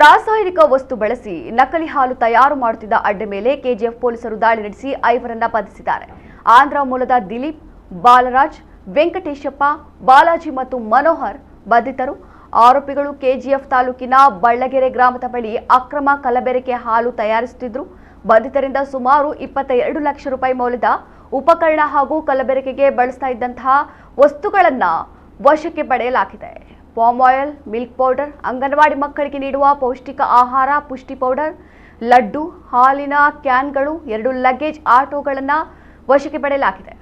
ರಾಸಾಯನಿಕ ವಸ್ತು ಬಳಸಿ ನಕಲಿ ಹಾಲು ತಯಾರು ಮಾಡುತ್ತಿದ್ದ ಅಡ್ಡೆ ಮೇಲೆ ಕೆಜಿಎಫ್ ಪೊಲೀಸರು ದಾಳಿ ನಡೆಸಿ 5ರನ್ನ ಬಂಧಿಸಿದ್ದಾರೆ. ಆಂಧ್ರ ಮೂಲದ ದಿಲೀಪ್, ಬಾಲರಾಜ್, ವೆಂಕಟೇಶಪ್ಪ, ಬಾಲಾಜಿ ಮತ್ತು ಮನೋಹರ್ ಬಂಧಿತರು. ಆರೋಪಿಗಳು ಕೆಜಿಎಫ್ ತಾಲೂಕಿನ ಬಳ್ಳಗೆರೆ ಗ್ರಾಮದ ಬಳಿ ಅಕ್ರಮ ಕಲಬೆರಕೆ ಹಾಲು ತಯಾರಿಸುತ್ತಿದ್ದರು. ಬಂಧಿತರಿಂದ ಸುಮಾರು 22 ಲಕ್ಷ ರೂಪಾಯಿ ಮೌಲ್ಯದ ಉಪಕರಣ ಹಾಗೂ ಕಲಬೆರಕೆಗೆ ಬಳಸ್ತಾ ಇದ್ದಂತಹ ವಸ್ತುಗಳನ್ನು ವಶಕ್ಕೆ ಪಡೆಯಲಾಗಿದೆ. Palm oil, milk powder, anganwadi ಮಕ್ಕಳಿಗೆ ನೀಡುವ ಪೌಷ್ಟಿಕ ಆಹಾರ, ಪುಷ್ಟಿ ಪೌಡರ್, ಲಡ್ಡು, ಹಾಲಿನ ಕ್ಯಾನ್ಗಳು, 2 ಲಗೇಜ್ ಆಟೋಗಳನ್ನು ವಶಕ್ಕೆ ಪಡೆಯಲಾಗಿದೆ.